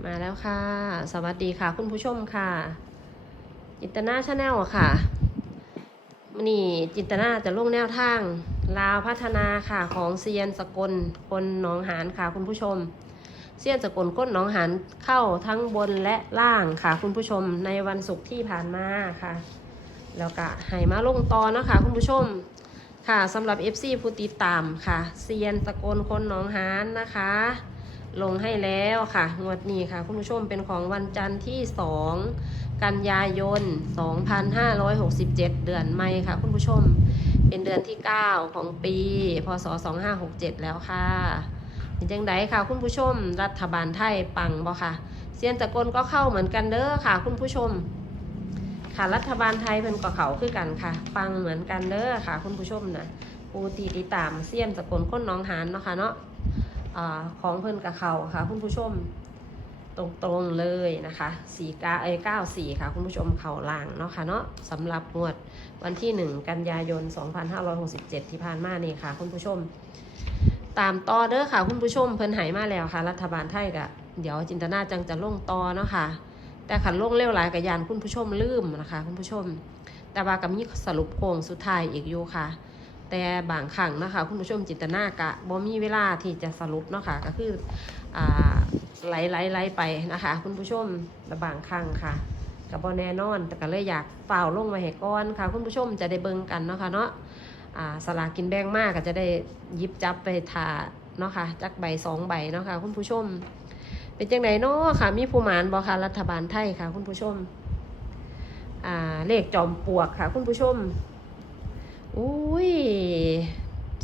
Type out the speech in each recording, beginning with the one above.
มาแล้วค่ะ สวัสดีค่ะ คุณผู้ชมค่ะ จินตนาชาแนลค่ะมันนี่จินตนาจะลงแนวทาง ลาวพัฒนาค่ะของเซียนสกลคนหนองหานค่ะ คุณผู้ชม เซียนสกลก้นหนองหานเข้าทั้งบนและล่างค่ะ คุณผู้ชมในวันศุกร์ที่ผ่านมาค่ะ แล้วก็ให้มาลงตอนนะคะคุณผู้ชมค่ะสำหรับ FC ผู้ติดตามค่ะ เซียนสกลคนหนองหานนะคะ ลงให้แล้วค่ะ งวดนี้ค่ะ คุณผู้ชมเป็นของวันจันทร์ที่ 2 กันยายน 2567 เดือนไม่ค่ะ คุณผู้ชมเป็นเดือนที่ 9 ของปี พศ 2567 แล้วค่ะเป็นจังไดค่ะ คุณผู้ชม รัฐบาลไทยปังบ่ค่ะเซียนตะกลก็เข้าเหมือนกันเด้อค่ะ คุณผู้ชม ค่ะรัฐบาลไทยเพิ่นก็เขาคือกันค่ะ ปังเหมือนกันเด้อค่ะ คุณผู้ชมนะผู้ตีติดตามเซียนสกลก้นน้องหานเนาะค่ะเนาะ อของเพิ่นกับเขาค่ะคุณผู้ชมตรงๆเลยนะคะสี่เก้าเอ้เก้าสี่ค่ะ คุณผู้ชมเข่าล่างเนาะค่ะเนาะสำหรับงวดวันที่หนึ่งกันยายน 2567 ที่ผ่านมานี่ค่ะ คุณผู้ชม ตามต่อเด้อค่ะ คุณผู้ชมเพิ่นหายมาแล้วค่ะ รัฐบาลไทยกะเดี๋ยวจินตนาจังจะลงต่อเนาะค่ะ แต่ขันลงเร็วหลายกับยานคุณผู้ชมลืมนะคะ คุณผู้ชม แต่ว่ากับมีสรุปโครงสุดท้ายอีกอยู่ค่ะ แต่บางครั้งนะคะ คุณผู้ชมจินตนากะบ่มีเวลาที่จะสรุปเนาะค่ะก็คืออ่าไหลไหลไหลไปนะคะ คุณผู้ชมแต่บางครั้งค่ะกับบ่แน่นอน แต่ก็เลยอยากฝ่าวลงมาให้ก่อนค่ะ คุณผู้ชมจะได้เบิ่งกันเนาะค่ะเนาะอ่าสลากกินแบ่งมากก็จะได้ยิบจับไปทาเนาะค่ะจักใบสองใบเนาะค่ะคุณผู้ชม เป็นจังไหนเนาะค่ะ มีผู้หมานบอค่ะรัฐบาลไทยค่ะ คุณผู้ชมอ่าเลขจอมปลวกค่ะ คุณผู้ชม อุ้ย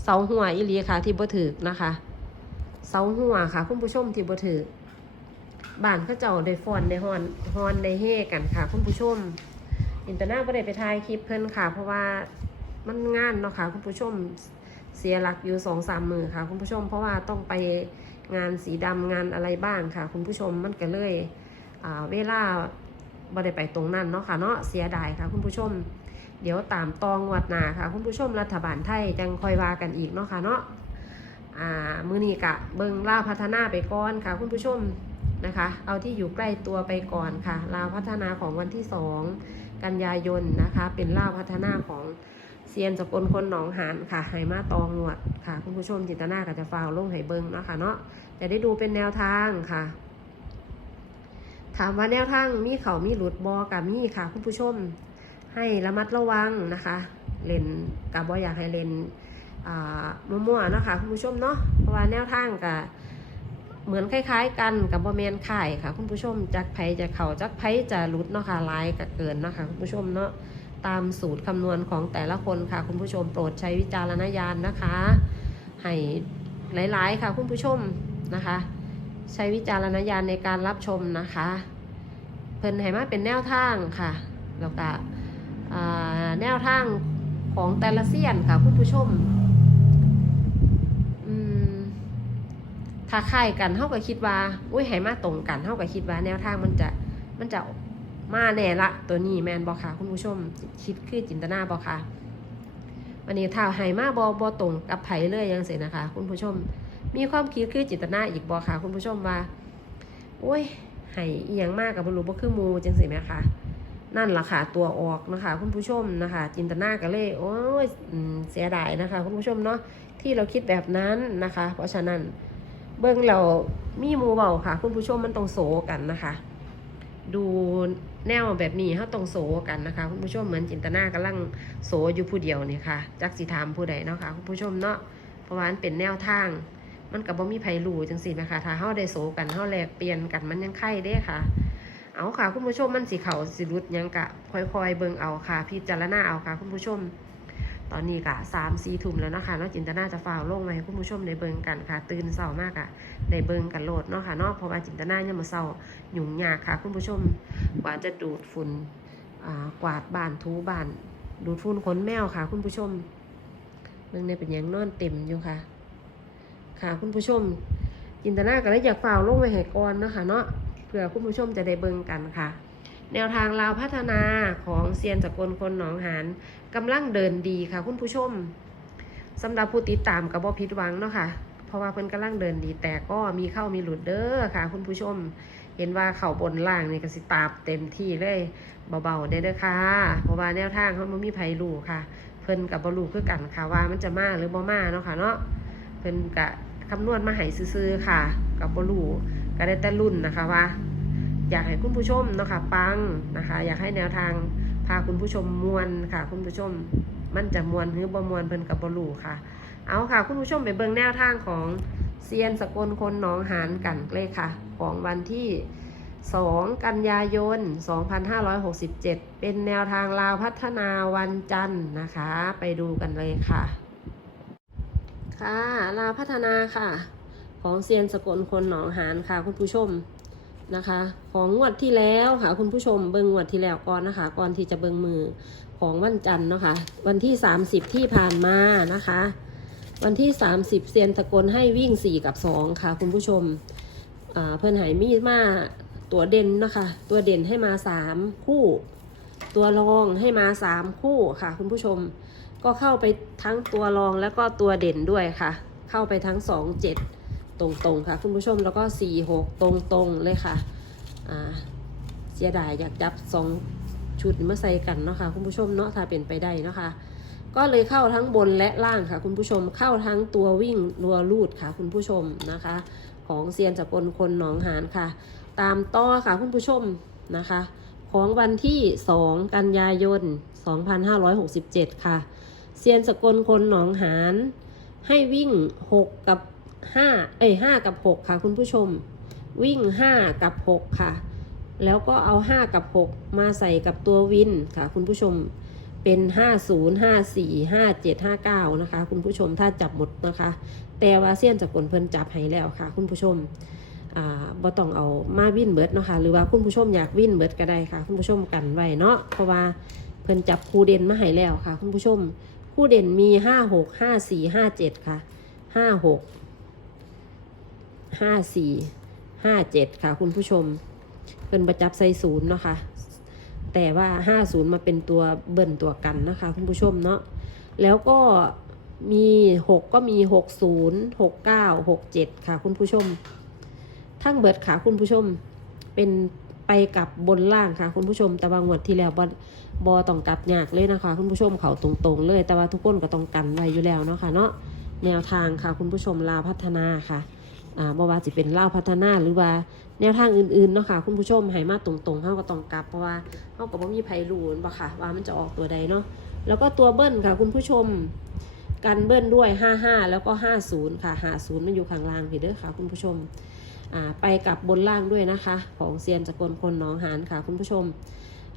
เสาหัวอีลีค่ะ ที่บ่ถือนะคะ เสาหัวค่ะ คุณผู้ชมที่บ่ถือบ้านเขาเจ้าได้ฟอนได้ฮอนฮอนได้เฮกันค่ะ คุณผู้ชม อินเตอร์เน็ตบ่ได้ไปถ่ายคลิปเพิ่นค่ะ เพราะว่ามันงานเนาะค่ะ คุณผู้ชมเสียหลักอยู่สองสามมือค่ะ คุณผู้ชม เพราะว่าต้องไปงานสีดำงานอะไรบ้างค่ะ คุณผู้ชมมันก็เลยอ่าเวลาบ่ได้ไปตรงนั้นเนาะค่ะเนาะเสียดายค่ะ คุณผู้ชม เดี๋ยวตามตองวัดนาค่ะ คุณผู้ชมรัฐบาลไทยจังคอยว่ากันอีกเนาะค่ะเนาะอ่ามือนี้กะเบิงลาวพัฒนาไปก่อนค่ะ คุณผู้ชมนะคะ เอาที่อยู่ใกล้ตัวไปก่อนค่ะลาวพัฒนาของวันที่สองกันยายนนะคะ เป็นลาวพัฒนาของเซียนสกลคนหนองหานค่ะไหมาตองหนวดค่ะ คุณผู้ชมจินตนาก็จะฟาวลงไหเบิงเนาะค่ะเนาะจะได้ดูเป็นแนวทางค่ะ ถามว่าแนวทางมีเขามีหลุดบอกัมีค่ะ คุณผู้ชม ให้ระมัดระวังนะคะ เลนกับบออยากให้เลนมั่วๆนะคะคุณผู้ชมเนาะเพราะว่าแนวทางกับเหมือนคล้าย ๆ กันกับบอแมนข่ายค่ะ คุณผู้ชมจักไผจะเขาจักไผจะหลุดเนาะค่ะลายกับเกินเนาะค่ะคุณผู้ชมเนาะตามสูตรคำนวณของแต่ละคนค่ะ คุณผู้ชมโปรดใช้วิจารณญาณนะคะ ให้หลายๆค่ะคุณผู้ชมนะคะ ใช้วิจารณญาณในการรับชมนะคะ เพิ่นให้มาเป็นแนวทางค่ะแล้วก็ แนวทางของแต่ละเซียนค่ะคุณผู้ชมถ้าค่ายกันเท่ากับคิดว่าอุ้ยให้มาตรงกันเท่ากับคิดว่า แนวทางมันจะมันจะมาแน่ละตัวนี้แมนบอค่ะคุณผู้ชมคิดคือจินตนาบอค่ะวันนี้ถ้าไหมาบอบอตรงกับไผเลยยังเสียนะคะ คุณผู้ชม มีความคิดคือจินตนาอีกบอค่ะ คุณผู้ชมว่าโอ้ยไห้อียงมากกับบรู้บ่คือมูจังสิไหมคะ นั่นล่ะค่ะตัวออกนะคะคุณผู้ชมนะคะ จินตนาก็เลยโอ้ยเสียดายนะคะ คุณผู้ชมเนาะที่เราคิดแบบนั้นนะคะ เพราะฉะนั้นเบิ้องเรามีมูเบาค่ะ คุณผู้ชมมันต้องโสกันนะคะ ดูแนวแบบนี้เขาต้องโสกันนะคะ คุณผู้ชมเหมือนจินตนากำลังโสอยู่ผู้เดียวนี่ค่ะจักสิถามผู้ใดเนาะค่ะคุณผู้ชมเนาะเพราะว่ามันเป็นแนวทาง มันกับบ่มีไผรู้จังสินะคะถ้าเฮาได้โสกันเฮาแลกเปลี่ยนกันมันยังไข่เด้ค่ะ เอาค่ะคุณผู้ชมมันสิเขาสิรุดยังกะค่อยๆ เบิ่งเอาค่ะ พิจารณาเอาค่ะคุณผู้ชม ตอนนี้กะสามสี่ทุ่มแล้วนะคะเนาะจินตนาจะฝ่าวลงมาให้คุณผู้ชมได้เบิ่งกันค่ะ ตื่นเช้ามากอะได้เบิ่งกันโหลดเนาะค่ะนาะเพราะว่าจินตนาเนี่ยมาเช้าหยุ่งยากค่ะ คุณผู้ชมกว่าจะดูดฝุ่นอ่ากวาดบานทูบาน ดูดฝุ่นขนแมวค่ะ คุณผู้ชมเรื่องนี้เป็นยังนอนเต็มอยู่ค่ะ ค่ะคุณผู้ชมจินตนาก็เลยอยากฝ่าวลงไปให้ก่อนนะคะเนาะ เพื่อคุณผู้ชมจะได้เบิ่งกันค่ะ แนวทางลาวพัฒนาของเซียนสกลคนหนองหานกำลังเดินดีค่ะ คุณผู้ชมสำหรับผู้ติดตามกับบ่ผิดวังเนาะค่ะเพราะว่าเพิ่นกำลังเดินดี แต่ก็มีเข้ามีหลุดเด้อค่ะ คุณผู้ชม เห็นว่าเข่าบนล่างนี่ก็สิตามเต็มที่เลยเบาๆได้เด้อค่ะ เพราะว่าแนวทางเขาไม่มีไผรู้ค่ะ เพิ่นกับบรูคือกันค่ะว่ามันจะมาหรือบ่มาเนาะค่ะเนาะเพิ่นกะคำนวณมาให้ซื้อๆค่ะ กับบรู ก็ได้แต่รุ่นนะคะว่า อยากให้คุณผู้ชมเนาะค่ะปังนะคะ อยากให้แนวทางพาคุณผู้ชมมวนค่ะ คุณผู้ชมมันจะมวนหรือบ่มวนเพิ่นกับบรูค่ะ เอาค่ะ คุณผู้ชมไปเบิ่งแนวทางของเซียนสกลคนหนองหานกันเลยค่ะ ของวันที่ 2 กันยายน 2567 เป็นแนวทางลาวพัฒนาวันจันทร์นะคะ ไปดูกันเลยค่ะ ค่ะลาวพัฒนาค่ะ ของเซียนสกลคนหนองหานค่ะคุณผู้ชมนะคะ ของงวดที่แล้วค่ะ คุณผู้ชมเบิ่งงวดที่แล้วก่อนนะคะ ก่อนที่จะเบิ่งมือของวันจันทร์นะคะ วันที่ 30 ที่ผ่านมานะคะ วันที่ 30 เซียนสกลให้วิ่ง 4 กับ 2 ค่ะ คุณผู้ชมเพิ่อนหายมีมาตัวเด่นนะคะ ตัวเด่นให้มา 3 คู่ ตัวรองให้มา 3 คู่ค่ะ คุณผู้ชมก็เข้าไปทั้งตัวรองแล้วก็ตัวเด่นด้วยค่ะ เข้าไปทั้ง 2 7 ตรงๆค่ะ คุณผู้ชมแล้วก็4 6ตรงๆเลยค่ะอ่าเสียดายอยากจับ2ชุดมาใส่กันเนาะค่ะคุณผู้ชมเนาะถ้าเป็นไปได้เนาะค่ะก็เลยเข้าทั้งบนและล่างค่ะ คุณผู้ชมเข้าทั้งตัววิ่งรัวลูดค่ะ คุณผู้ชมนะคะ ของเซียนจักรคนหนองหานค่ะ ตามต่อค่ะคุณผู้ชมนะคะ ของวันที่ 2 กันยายน 2567 ค่ะเซียนสกลคนหนองหานให้วิ่ง 6 กับ 5เอ้ย5กับ6ค่ะ คุณผู้ชม วิ่ง5กับ6ค่ะ แล้วก็เอา5กับ6มาใส่กับตัววินค่ะ คุณผู้ชมเป็น50 54 57 59นะคะ คุณผู้ชมถ้าจับหมดนะคะ แต่ว่าเซียนจากผลเพิ่นจับให้แล้วค่ะ คุณผู้ชมอ่าบ่ต้องเอามาวิ่นเบิดเนาะค่ะหรือว่าคุณผู้ชมอยากวิ่นเบิดก็ได้ค่ะ คุณผู้ชมกันไว้เนาะเพราะว่าเพิ่นจับคู่เด่นมาให้แล้วค่ะ คุณผู้ชมคู่เด่นมี5 6 5 4 5 7ค่ะ 5 6 5 4 5 7ค่ะคุณผู้ชมเพิ่นประจับใส่ศูนย์เนาะค่ะแต่ว่า50มาเป็นตัวเบิ่นตัวกันนะคะ คุณผู้ชมเนาะแล้วก็มี6ก็มี60 69 67ค่ะคุณผู้ชม ทั้งเบิดค่ะคุณผู้ชม เป็นไปกับบนล่างค่ะคุณผู้ชม แต่ว่างวดที่แล้วบอบอต้องกลับยากเลยนะคะ คุณผู้ชมเขาตรงๆ เลย แต่ว่าทุกคนก็ต้องกันไว้อยู่แล้วเนาะค่ะเนาะแนวทางค่ะคุณผู้ชมลาพัฒนาค่ะ บ่ว่าจะเป็นเล่าพัฒนาหรือว่าแนวทางอื่นๆเนาะค่ะคุณผู้ชมให้มาตรงๆเฮาก็ต้องกลับเพราะว่าเฮาก็บ่มีไผรู้แม่นบ่ค่ะ ว่ามันจะออกตัวใดเนาะแล้วก็ตัวเบิ้ลค่ะคุณผู้ชมกันเบิ้ลด้วย 55 แล้วก็ 50 ค่ะ 50 มันอยู่ข้างล่างพี่เด้อค่ะคุณผู้ชมอ่าไปกับบนล่างด้วยนะคะ ของเซียนสกลคนน้องหานค่ะ คุณผู้ชม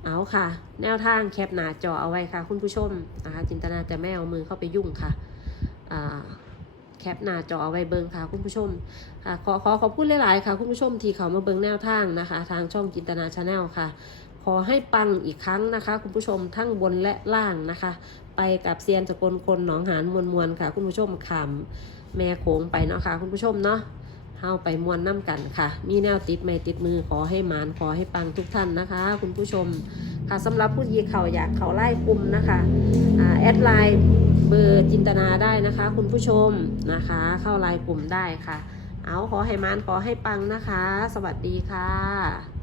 เอาค่ะ แนวทางแคปหน้าจอเอาไว้ค่ะ คุณผู้ชมนะคะจินตนาจะไม่เอามือเข้าไปยุ่งค่ะอ่า แคปหน้าจอเอาไว้เบิงค่ะคุณผู้ชมค่ะขอขอขอบคุณหลาย ๆ ค่ะคุณผู้ชมที่เขามาเบิงแนวทางนะคะ ทางช่องจินตนาชาแนลค่ะ ขอให้ปังอีกครั้งนะคะ คุณผู้ชมทั้งบนและล่างนะคะ ไปกับเซียนสกลคนหนองหานมวลมวลค่ะ คุณผู้ชมขำแม่โขงไปเนาะค่ะ คุณผู้ชมเนาะเฮาไปมวนน้ำกันค่ะ มีแนวติดไม่ติดมือขอให้มานขอให้ปังทุกท่านนะคะ คุณผู้ชม ค่ะสำหรับผู้ที่เขาอยากเขาไล่กลุ่มนะคะแอดไลน์เบอร์จินตนาได้นะคะ คุณผู้ชมนะคะ เข้าไลน์กลุ่มได้ค่ะ เอาขอให้มานขอให้ปังนะคะ สวัสดีค่ะ